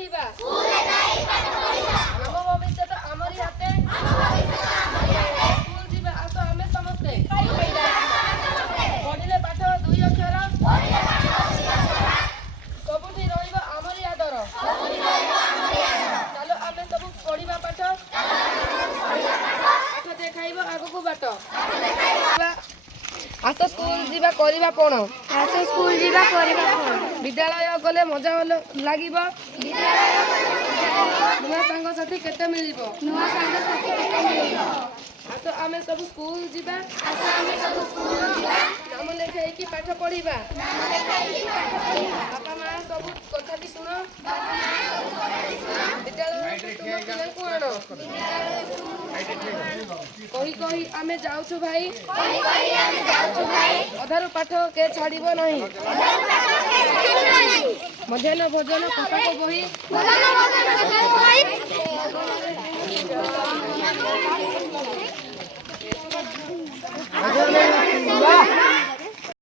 पढ़िबा आम भविष्य आमरी हाथे स्कूल जीवा आस आमे समस्ते पढ़िले पाठ दुई अक्षर सबुठी रहिब आमरी आदर चलो आमे सब पढ़िबा पाठ देखाइब आगकू बाट आस स्कूल जीवा करिबा कोन आस स्कूल जीवा करिबा कोन विद्यालय गले मजा लागिब नुआ सांग साथी केते मिलिब नुआ सांग साथी केते मिलिब आस आमे सब स्कूल जीवा आस आमे सब स्कूल जीवा नाम लेखाई कि पाठ पढ़िबा नाम लेखाई कि पाठ पढ़िबा बापा मां सब कथाटी सुन विद्यालय को आण कही कही आमे जाउछु भाई अधारु पाठ के छाड़िब नहीं मध्याह्न भोजन पोशाक बही